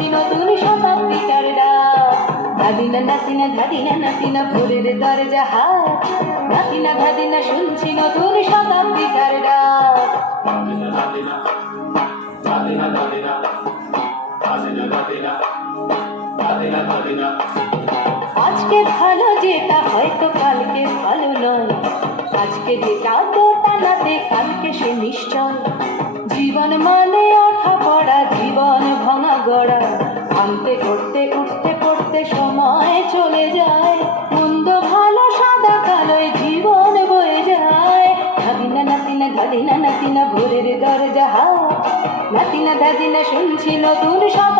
শুনছি নতুন শতাব্দীটার ডাক। ধাদিনা নাতিনা ধাদিনা নাতিনা ভোরের দরজা হাত, নাতিনা ধাদিনা শুনছি নতুন শতাব্দীটার ডাক। আজকে ভালো যেটা হয়তো কালকে ভালো নয়, আজকে যেটা দোটানাতে কালকে সে নিশ্চয়। জীবন মানে আঠা পড়া, জীবন ভাঙা গড়া, আনতে করতে উঠতে পড়তে সময় চলে যায়। মন্দ ভালো সাদা কালোয় জীবন বয়ে যায়। ধাদিনা নাতিনা ধাদিনা নাতিনা ভোরের দরজা হাত, নাতিনা ধাদিনা শুনছি নতুন শতাব্দী।